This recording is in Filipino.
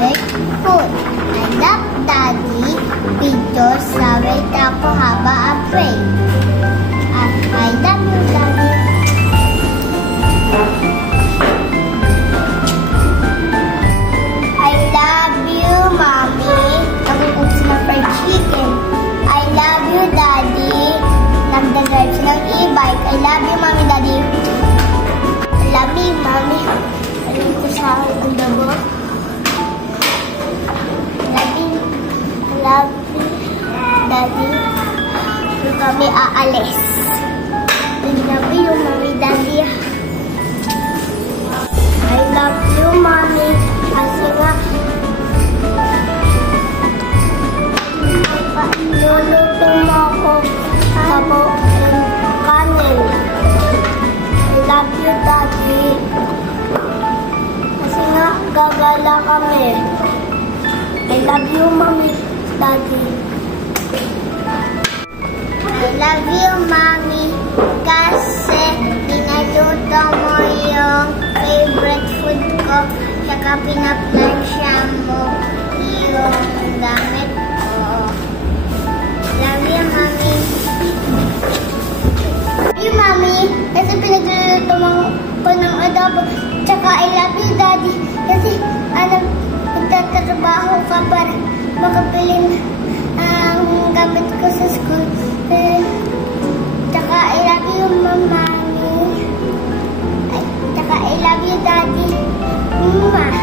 favorite food. I love Daddy because sabay ako haba afraid. I love you, Daddy. I love you, Mommy. Nag-cook sila fried chicken. I love you, Daddy. Nagdadrive sila ng e-bike. I love you, Mommy, Daddy. I love you, Mommy. Alam ko sa akin kung dabo. I love you, Daddy. Kung kami aalis. I love you, Mommy, Daddy. I love you, Mommy. Kasi nga, luluto mo ako sabo and kanin. I love you, Daddy. Kasi nga, gagala kami. I love you, Mommy, Daddy. I love you, Mommy, kasi pinaluto mo yung favorite food ko, saka pinaplansya mo yung gamit ko. Love you, Mommy. Love you, Mommy, kasi pinagluluto mo ko ng adobo, saka I love you, Daddy, kasi nagtatrabaho ka para makapili ang gamit ko sa school. Tsaka I love you, Mommy. Tsaka I love you, Daddy. Mwah.